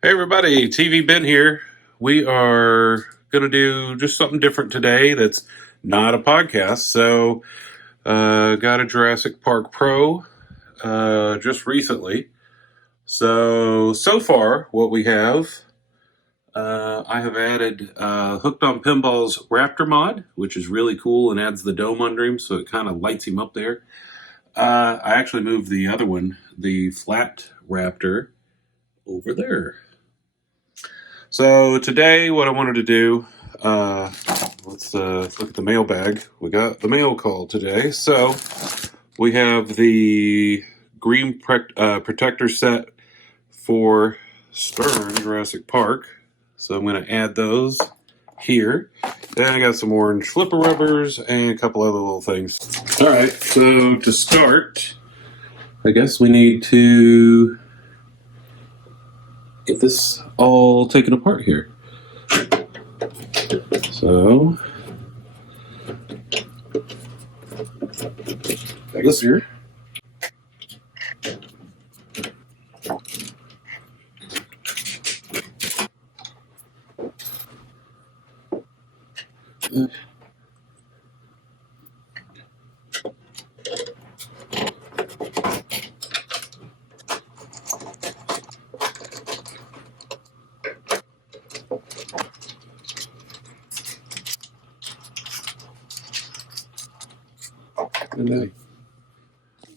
Hey everybody, TV Ben here. We are going to do just something different today that's not a podcast. So, got a Jurassic Park Pro just recently. So far, what we have, I have added Hooked on Pinball's Raptor mod, which is really cool and adds the dome under him so it kind of lights him up there. I actually moved the other one, the flat Raptor, over there. So today, what I wanted to do, let's look at the mailbag. We got the mail call today. So we have the green protector set for Stern Jurassic Park. So I'm going to add those here. Then I got some orange flipper rubbers and a couple other little things. All right, so to start, I guess we need to get this all taken apart here. So, I guess here.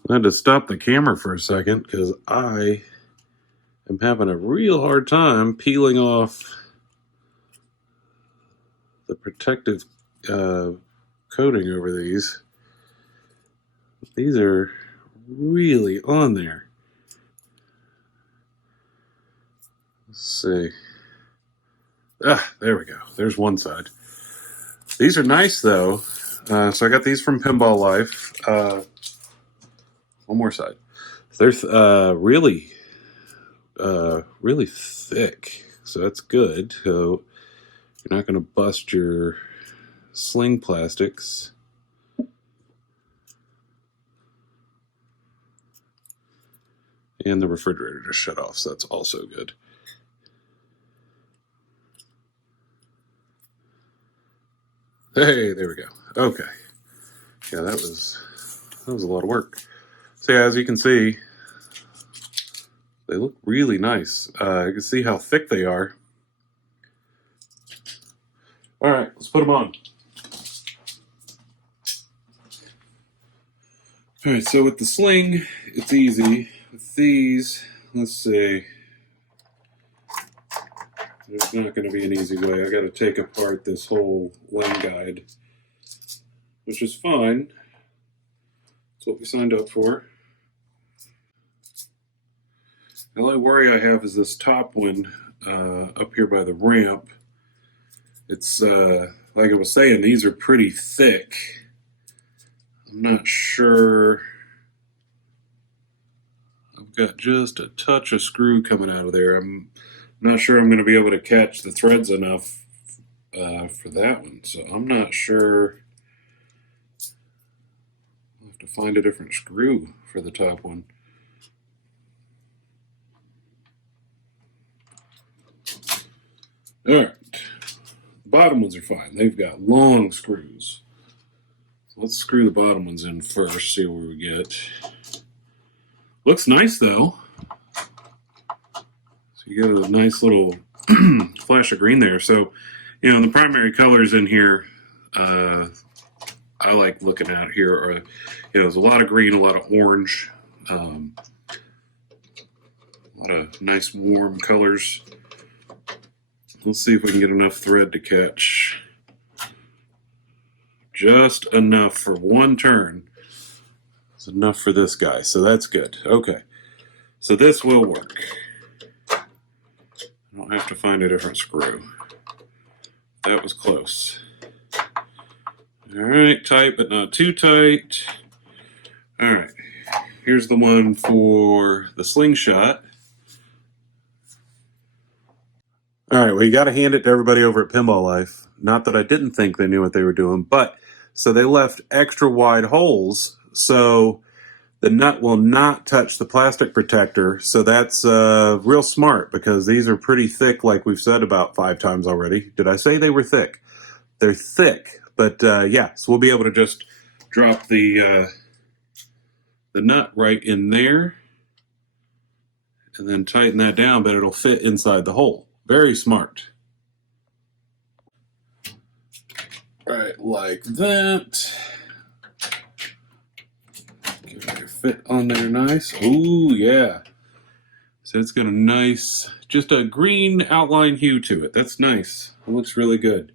I had to stop the camera for a second because I am having a real hard time peeling off the protective coating over these. These are really on there. Let's see. There we go. There's one side. These are nice though. So I got these from Pinball Life. One more side. They're really thick, so that's good. So you're not going to bust your sling plastics. And the refrigerator just shut off, so that's also good. Hey, there we go. Okay. Yeah, that was a lot of work. So yeah, as you can see, they look really nice. You can see how thick they are. All right, let's put them on. All right, so with the sling, it's easy. With these, let's see. There's not going to be an easy way. I got to take apart this whole lane guide, which is fine. That's what we signed up for. The only worry I have is this top one up here by the ramp. It's, like I was saying, these are pretty thick. I'm not sure. I've got just a touch of screw coming out of there. I'm not sure I'm going to be able to catch the threads enough for that one. So I'm not sure. I'll have to find a different screw for the top one. All right. Bottom ones are fine. They've got long screws. Let's screw the bottom ones in first, see what we get. Looks nice though. So you get a nice little flash of green there. So, you know, the primary colors in here I like looking at here are, you know, there's a lot of green, a lot of orange, a lot of nice warm colors. Let's see if we can get enough thread to catch. Just enough for one turn. It's enough for this guy, so that's good. Okay, so this will work. I don't have to find a different screw. That was close. All right, tight but not too tight. All right, here's the one for the Slingshot. All right, well, you got to hand it to everybody over at Pinball Life. Not that I didn't think they knew what they were doing, but so they left extra wide holes. So the nut will not touch the plastic protector. So that's real smart, because these are pretty thick, like we've said about 5 times already. Did I say they were thick? They're thick, but yeah, so we'll be able to just drop the nut right in there and then tighten that down, but it'll fit inside the hole. Very smart. Right, like that. Give it a fit on there nice. Ooh, yeah. So it's got a nice, just a green outline hue to it. That's nice. It looks really good.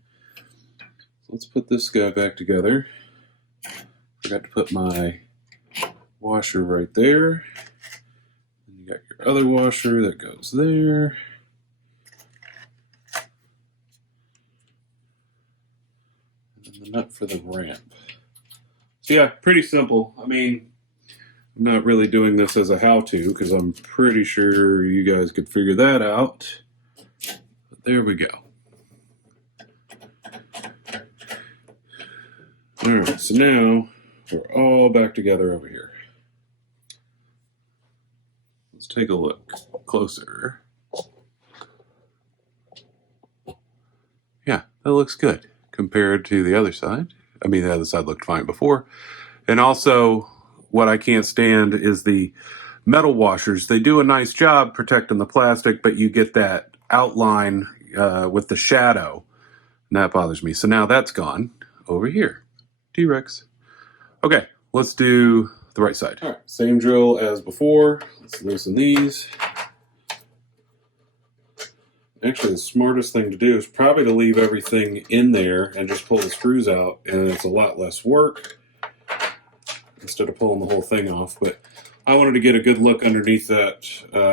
Let's put this guy back together. Forgot to put my washer right there. You got your other washer that goes there. And then the nut for the ramp. So yeah, pretty simple. I mean, I'm not really doing this as a how-to, because I'm pretty sure you guys could figure that out. But there we go. All right, so now we're all back together over here. Let's take a look closer. Yeah, that looks good compared to the other side. I mean, the other side looked fine before. And also, what I can't stand is the metal washers. They do a nice job protecting the plastic, but you get that outline with the shadow, and that bothers me. So now that's gone over here. T-Rex. Okay, let's do the right side. All right, same drill as before. Let's loosen these. Actually, the smartest thing to do is probably to leave everything in there and just pull the screws out, and it's a lot less work instead of pulling the whole thing off. But I wanted to get a good look underneath that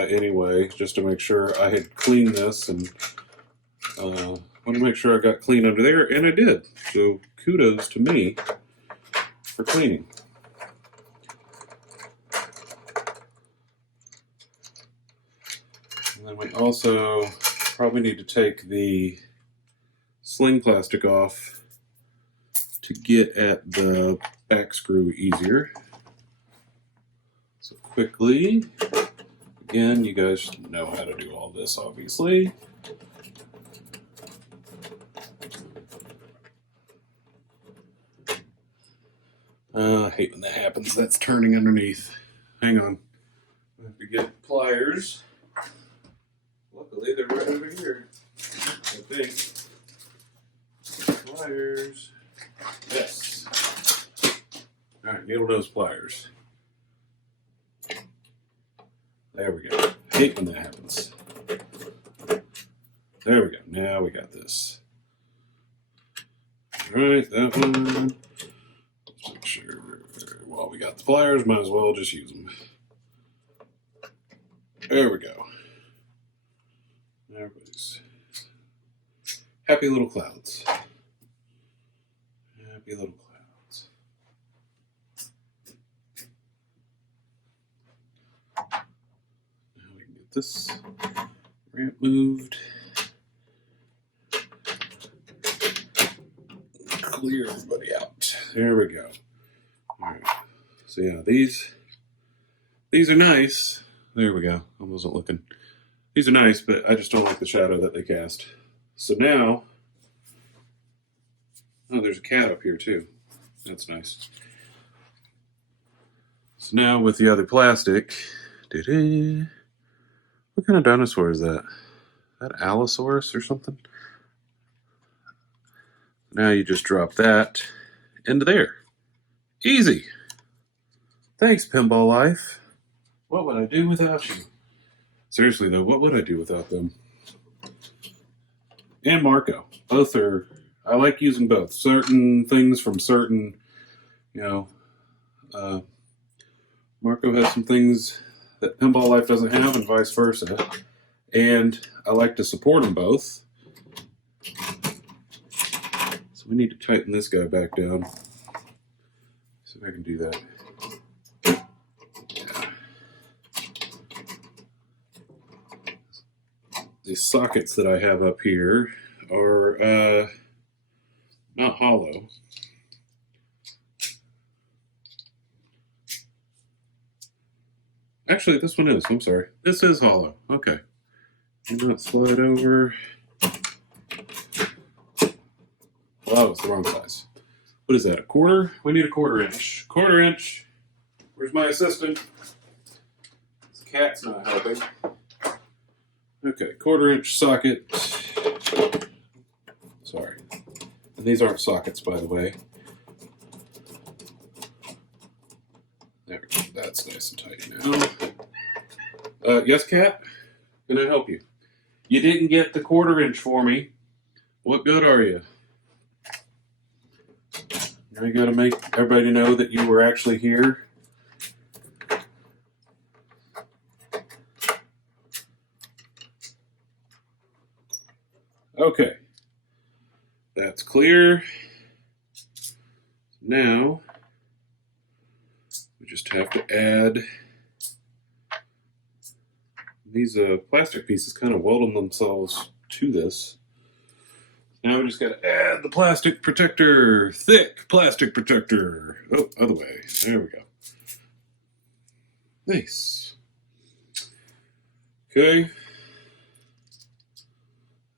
anyway, just to make sure I had cleaned this, and wanted to make sure I got clean under there, and I did. So kudos to me for cleaning. And then we also probably need to take the sling plastic off to get at the back screw easier. So quickly, again, you guys know how to do all this, obviously. I hate when that happens. That's turning underneath. Hang on. I have to get pliers. Luckily, they're right over here. I think. Pliers. Yes. Alright, needle nose pliers. There we go. I hate when that happens. There we go. Now we got this. Alright, that one. Let's make sure. While we got the pliers, might as well just use them. There we go. Everybody's happy little clouds. Happy little clouds. Now we can get this ramp moved. Clear everybody out. There we go. All right. So yeah, these are nice. There we go. I wasn't looking. These are nice, but I just don't like the shadow that they cast. So now, oh, there's a cat up here too. That's nice. So now with the other plastic, what kind of dinosaur is that? Is that Allosaurus or something? Now you just drop that into there. Easy. Thanks, Pinball Life. What would I do without you? Seriously though, what would I do without them? And Marco. Both are, I like using both. Certain things from certain, Marco has some things that Pinball Life doesn't have and vice versa. And I like to support them both. So we need to tighten this guy back down. See if I can do that. These sockets that I have up here are not hollow. Actually, this one is. I'm sorry. This is hollow. Okay. Do not slide over. Oh, it's the wrong size. What is that, a quarter? We need a 1/4 inch. 1/4 inch. Where's my assistant? This cat's not helping. Okay, 1/4 inch socket. Sorry. And these aren't sockets, by the way. There we go. That's nice and tight now. Yes, cat? Can I help you? You didn't get the 1/4 inch for me. What good are you? Now you gotta make everybody know that you were actually here. Okay. That's clear. Now, we just have to add these plastic pieces kind of welding themselves to this. Now we just got to add the plastic protector, thick plastic protector. Oh, other way. There we go. Nice. Okay. I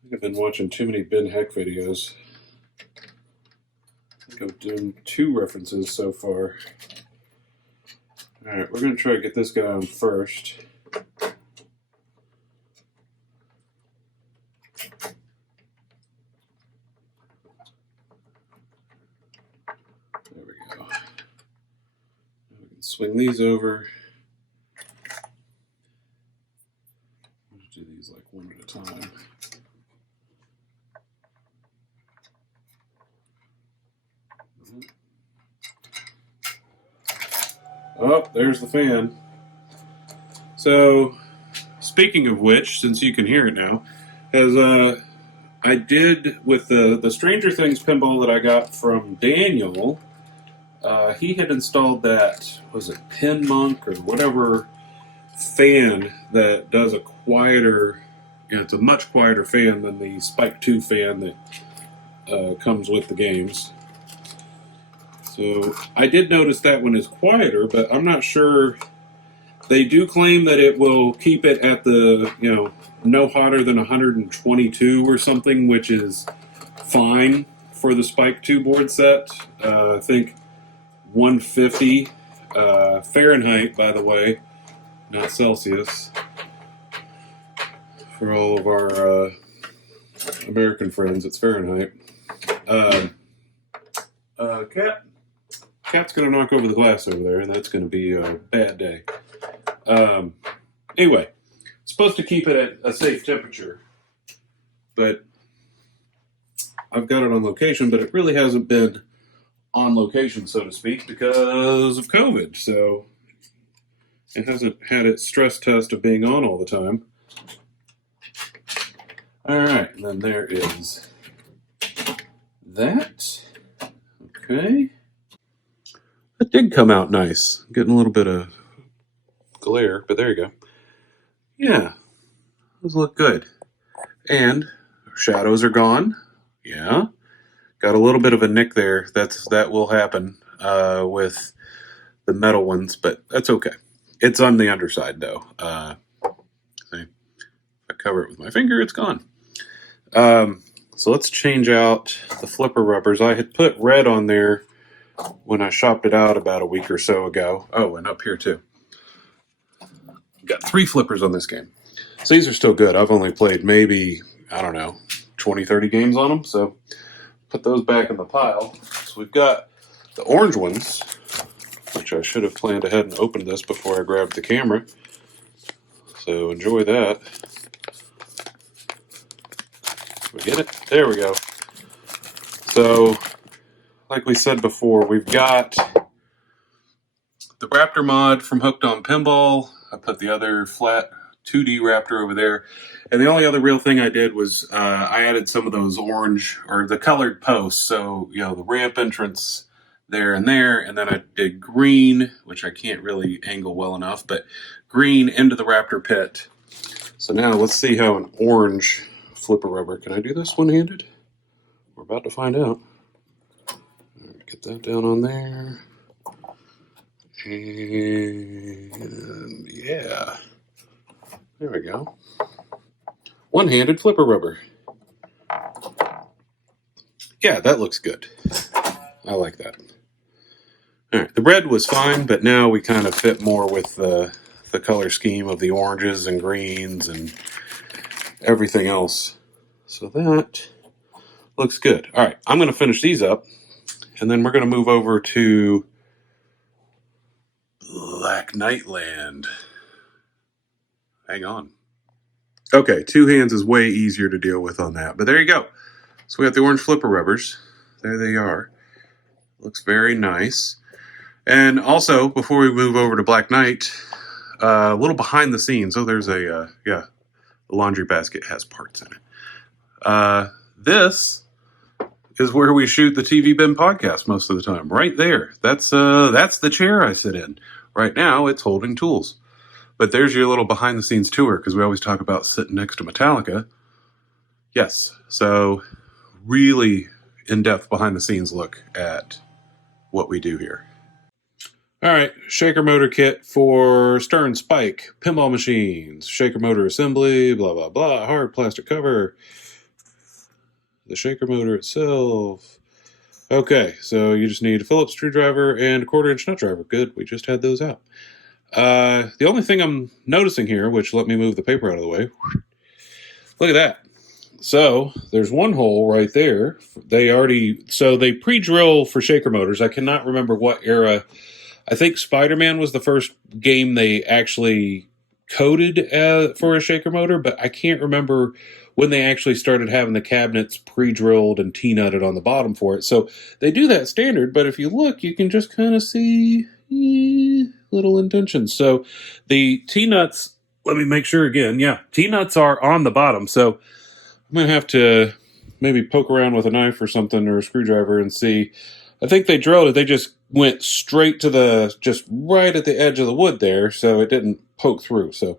think I've been watching too many Ben Heck videos. I think I've done 2 references so far. Alright, we're going to try to get this guy on first. There we go. Now we can swing these over. Let's do these like one at a time. Oh, there's the fan. So, speaking of which, since you can hear it now, as I did with the Stranger Things pinball that I got from Daniel, he had installed that, was it Pin Monk or whatever fan that does a quieter, it's a much quieter fan than the Spike 2 fan that comes with the games. So I did notice that one is quieter, but I'm not sure. They do claim that it will keep it at the, no hotter than 122 or something, which is fine for the Spike 2 board set. I think 150 Fahrenheit, by the way, not Celsius, for all of our American friends, it's Fahrenheit. Cat's going to knock over the glass over there, and that's going to be a bad day. Anyway, supposed to keep it at a safe temperature, but I've got it on location, but it really hasn't been on location, so to speak, because of COVID. So it hasn't had its stress test of being on all the time. All right, and then there is that. Okay. It did come out nice. Getting a little bit of glare, but there you go. Yeah, those look good. And shadows are gone. Yeah. Got a little bit of a nick there. That will happen with the metal ones, but that's okay. It's on the underside, though. See, if I cover it with my finger, it's gone. So let's change out the flipper rubbers. I had put red on there when I shopped it out about a week or so ago. Oh, and up here too. Got 3 flippers on this game. So these are still good. I've only played maybe, 20, 30 games on them. So put those back in the pile. So we've got the orange ones, which I should have planned ahead and opened this before I grabbed the camera. So enjoy that. We get it? There we go. So, like we said before, we've got the Raptor mod from Hooked on Pinball. I put the other flat 2D Raptor over there. And the only other real thing I did was I added some of those orange, or the colored posts. So, the ramp entrance there, and then I did green, which I can't really angle well enough, but green into the Raptor pit. So now let's see how an orange flipper rubber. Can I do this one-handed? We're about to find out. Get that down on there. And yeah, there we go. One-handed flipper rubber. Yeah, that looks good. I like that. All right, the red was fine, but now we kind of fit more with the color scheme of the oranges and greens and everything else. So that looks good. All right, I'm going to finish these up, and then we're going to move over to Black Nightland. Hang on. Okay, two hands is way easier to deal with on that, but there you go. So we got the orange flipper rubbers. There they are. Looks very nice. And also, before we move over to Black Knight, a little behind the scenes. Oh, there's the laundry basket has parts in it. This is where we shoot the TV Bin podcast most of the time. Right there. That's the chair I sit in. Right now, it's holding tools. But there's your little behind the scenes tour, because we always talk about sitting next to Metallica. Yes. So really in-depth behind the scenes look at what we do here. All right, shaker motor kit for Stern Spike, pinball machines, shaker motor assembly, blah, blah, blah, hard plastic cover, the shaker motor itself. Okay, so you just need a Phillips screwdriver and a 1/4-inch nut driver. Good, we just had those out. The only thing I'm noticing here, which let me move the paper out of the way, look at that. So there's one hole right there. They pre-drill for shaker motors. I cannot remember what era. I think Spider-Man was the first game they actually coded for a shaker motor, but I can't remember when they actually started having the cabinets pre-drilled and T-nutted on the bottom for it. So they do that standard, but if you look, you can just kind of see little indentions. So the T-nuts, let me make sure again. Yeah, T-nuts are on the bottom. So I'm going to have to maybe poke around with a knife or something or a screwdriver and see. I think they drilled it. They just went straight to just right at the edge of the wood there, so it didn't poke through. So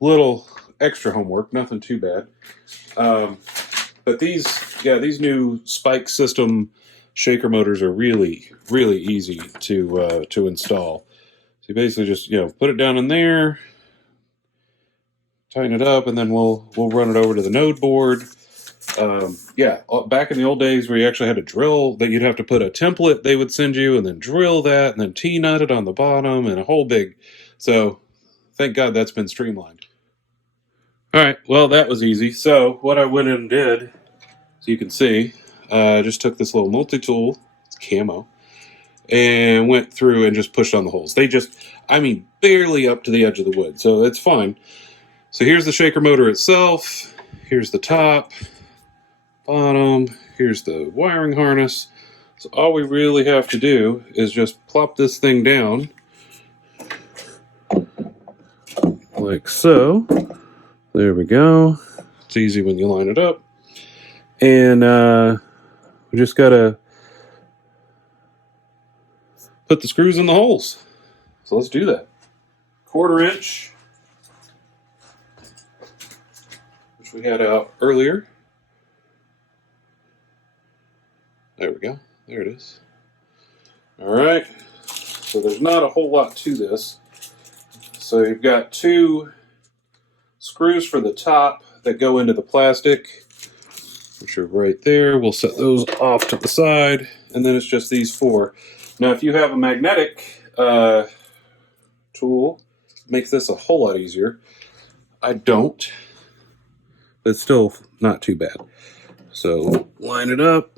little extra homework, nothing too bad. But these new Spike system shaker motors are really, really easy to install. So you basically just put it down in there, tighten it up, and then we'll run it over to the node board. Back in the old days where you actually had to drill, that you'd have to put a template they would send you and then drill that and then T-nut it on the bottom and a whole big. So thank God that's been streamlined. All right, well, that was easy. So what I went in and did, so you can see, I just took this little multi-tool, it's camo, and went through and just pushed on the holes. They barely up to the edge of the wood, so it's fine. So here's the shaker motor itself. Here's the top, bottom. Here's the wiring harness. So all we really have to do is just plop this thing down like so. There we go. It's easy when you line it up. And we just got to put the screws in the holes. So let's do that. 1/4-inch, which we had out earlier. There we go. There it is. All right. So there's not a whole lot to this. So you've got 2 screws for the top that go into the plastic, which are right there. We'll set those off to the side, and then it's just these 4. Now, if you have a magnetic tool, it makes this a whole lot easier. I don't, but it's still not too bad. So line it up.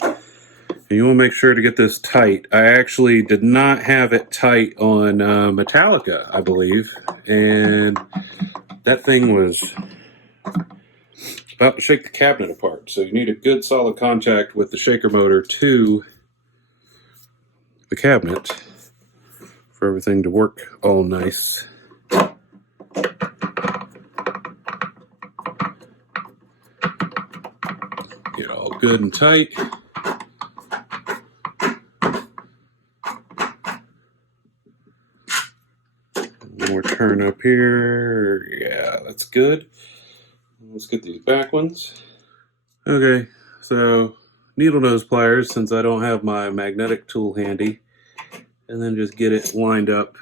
And you want to make sure to get this tight. I actually did not have it tight on Metallica, I believe, and that thing was about to shake the cabinet apart. So you need a good solid contact with the shaker motor to the cabinet for everything to work all nice. Get all good and tight. More turn up here. Yeah, that's good. Let's get these back ones. Okay, so needle nose pliers, since I don't have my magnetic tool handy. and then just get it lined up.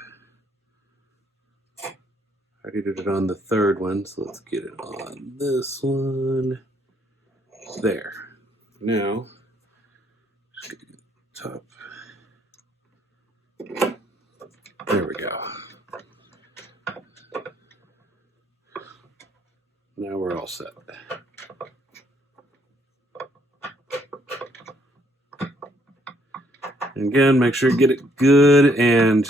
I already did it on the third one, so let's get it on this one. There. Now, just get the top. There we go. Now we're all set. And again, make sure you get it good and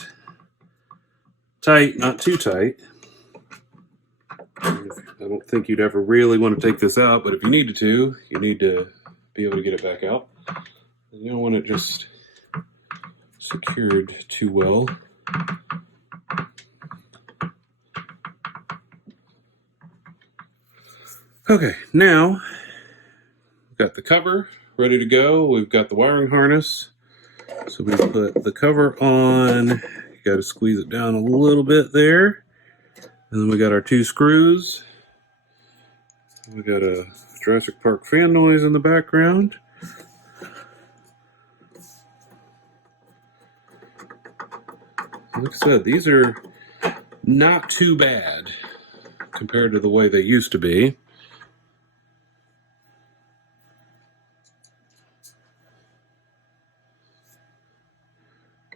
tight, not too tight. I don't think you'd ever really want to take this out, but if you needed to, you need to be able to get it back out. You don't want it just secured too well. Okay, now we've got the cover ready to go. We've got the wiring harness. So we put the cover on. You got to squeeze it down a little bit there. And then we got our 2 screws. We got a Jurassic Park fan noise in the background. Like I said, these are not too bad compared to the way they used to be.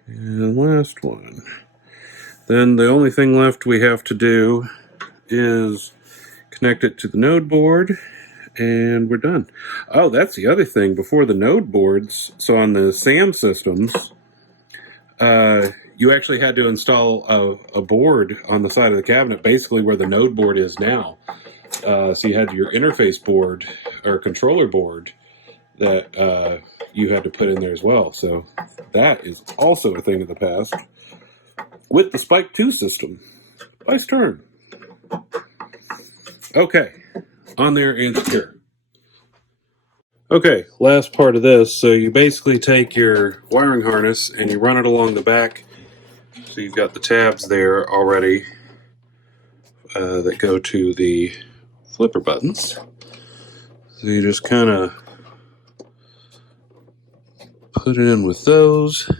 And last one. Then the only thing left we have to do is connect it to the node board, and we're done. Oh, that's the other thing. Before the node boards, so on the SAM systems, you actually had to install a board on the side of the cabinet, basically where the node board is now. So you had your interface board or controller board that you had to put in there as well. So that is also a thing of the past with the Spike 2 system. Nice turn. Okay, on there and secure. Okay, last part of this. So you basically take your wiring harness and you run it along the back. So you've got the tabs there already that go to the flipper buttons. So you just kind of put it in with those.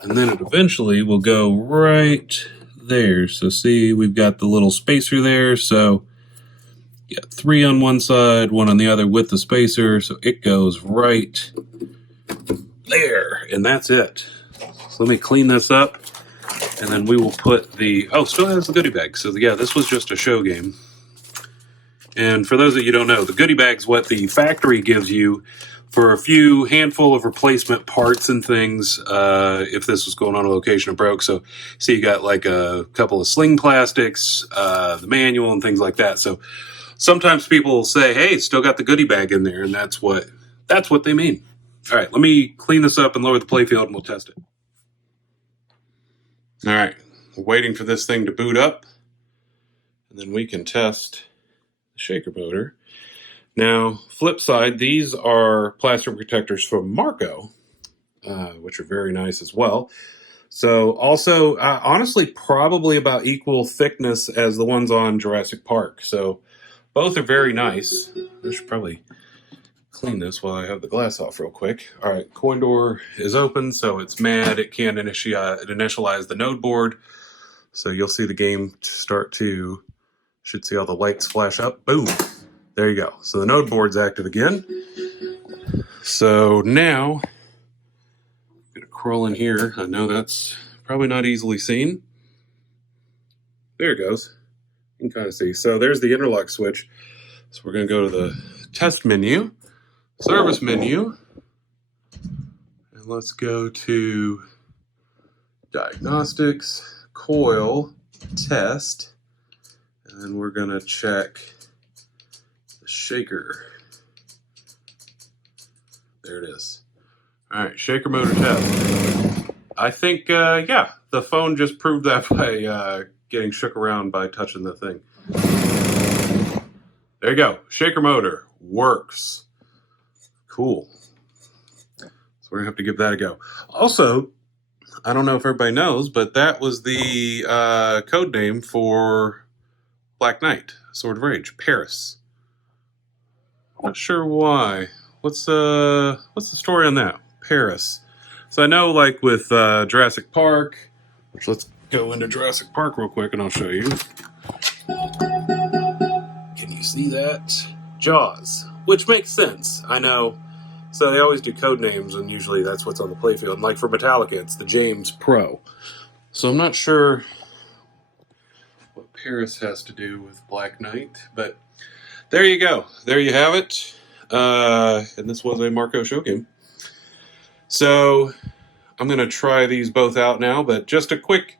And then it eventually will go right there. So see, we've got the little spacer there. So you got 3 on one side, 1 on the other with the spacer. So it goes right there. And that's it. So let me clean this up. And then we will put the... Oh, still has the goodie bag. So yeah, this was just a show game. And for those of you who don't know, the goodie bag's what the factory gives you for a few handful of replacement parts and things if this was going on a location and broke. So you got like a couple of sling plastics, the manual and things like that. So sometimes people will say, hey, still got the goodie bag in there, and that's what they mean. All right, let me clean this up and lower the playfield and we'll test it. All right, we're waiting for this thing to boot up, and then we can test the shaker motor. Now, flip side, these are plastic protectors from Marco, which are very nice as well. So also, honestly, probably about equal thickness as the ones on Jurassic Park. So both are very nice. I should probably clean this while I have the glass off real quick. All right, coin door is open, so it's mad. It can't initialize the node board. So you'll see the game start to, should see all the lights flash up. Boom. There you go. So the node board's active again. So now, I'm going to crawl in here. I know that's probably not easily seen. There it goes. You can kind of see. So there's the interlock switch. So we're going to go to the test menu, service menu, and let's go to diagnostics, coil, test, and then we're going to check shaker. There it is. All right, shaker motor test. I think, yeah, the phone just proved that by getting shook around by touching the thing. There you go. Shaker motor works. Cool. So we're going to have to give that a go. Also, I don't know if everybody knows, but that was the code name for Black Knight, Sword of Rage, Paris. Not sure why. What's the story on that? Paris. So I know, like with Jurassic Park, which let's go into Jurassic Park real quick and I'll show you. Can you see that? Jaws, which makes sense. I know. So they always do code names, and usually that's what's on the playfield. And like for Metallica, it's the James Pro. So I'm not sure what Paris has to do with Black Knight, but there you go. There you have it. And this was a Marco show game. So I'm going to try these both out now, but just a quick,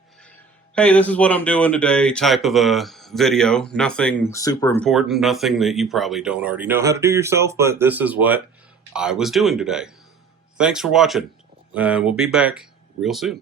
hey, this is what I'm doing today type of a video. Nothing super important, nothing that you probably don't already know how to do yourself, but this is what I was doing today. Thanks for watching. We'll be back real soon.